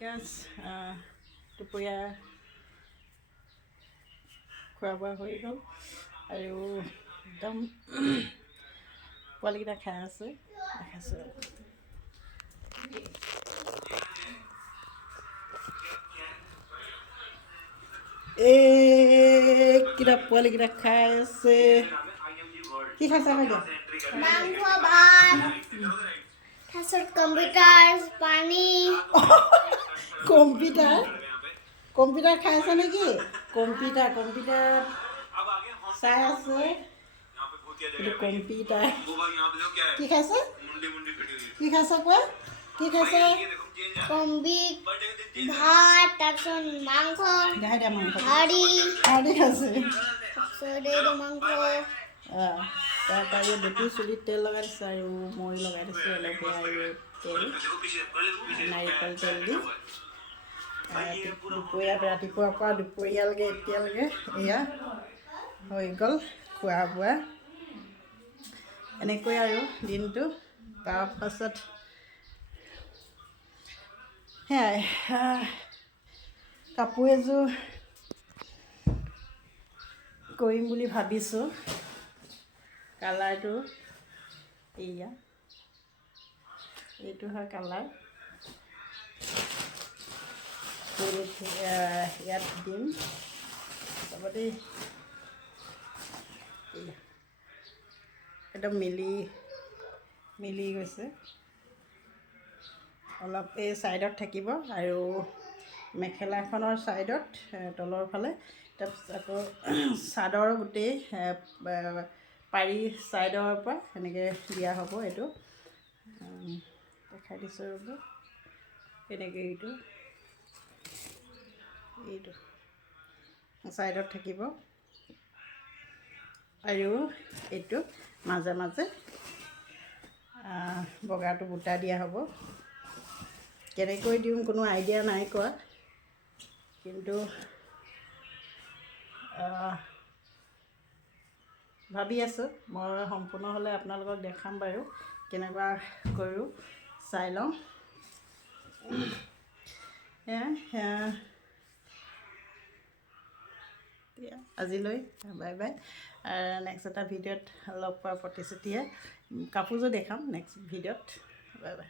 গাছ দুপৰীয়া খোৱা বোৱা হৈ গ'ল আৰু একদম পোৱালিকেইটা খাই আছে দেখাইছোঁ। এইকেইটা পোৱালিকেইটা খাই আছে। কি খাইছে হয় দিয়া? মাংস ভাত তাৰপিছত কম্পিউটাৰ পানী কম্পিউটাৰ খাই আছে নেকি? কম্পিউটাৰ চাই আছে এইটো কম্পিউটাৰ। কি খাইছে কোৱা? কি খাইছে? ভাত তাৰপিছত মাংস হাঁড়ি খাইছে। তাৰপিছত এইটো মাংস তাৰপৰা এই বেটি চুলিত তেল লগাই দিছে আৰু মই লগাই দিছোঁ অলপ আৰু তেল নাৰিকল তেল দি ৰাতিপুৱাৰ পৰা দুপৰীয়ালৈকে এতিয়ালৈকে এয়া হৈ গ'ল খোৱা বোৱা এনেকৈ আৰু দিনটো। তাৰপাছত সেয়াই কাপোৰ এযোৰ কৰিম বুলি ভাবিছোঁ। কালাৰটো এইটো হয় কালাৰ। ইয়াত দিম চাব দেই। একদম মিলি গৈছে। অলপ এই ছাইডত থাকিব আৰু মেখেলাখনৰ ছাইডত তলৰ ফালে, তাৰপিছত আকৌ চাদৰ গোটেই পাৰি ছাইডৰ পৰা এনেকৈ দিয়া হ'ব। এইটো দেখাই দিছোঁ ৰ'ব। এনেকৈ এইটো ছাইডত থাকিব আৰু এইটো মাজে মাজে বগাটো বুটা দিয়া হ'ব। কেনেকৈ দিওঁ কোনো আইডিয়া নাই কৰা, কিন্তু ভাবি আছোঁ। মই সম্পূৰ্ণ হ'লে আপোনালোকক দেখাম বাৰু কেনেকুৱা কৰোঁ চাই লওঁ। আজিলৈ বাই বাই। নেক্সট এটা ভিডিঅ'ত লগ পোৱাৰ প্ৰতিশ্ৰুতিৰে কাপোৰযোৰ দেখাম নেক্সট ভিডিঅ'ত। Bye bye.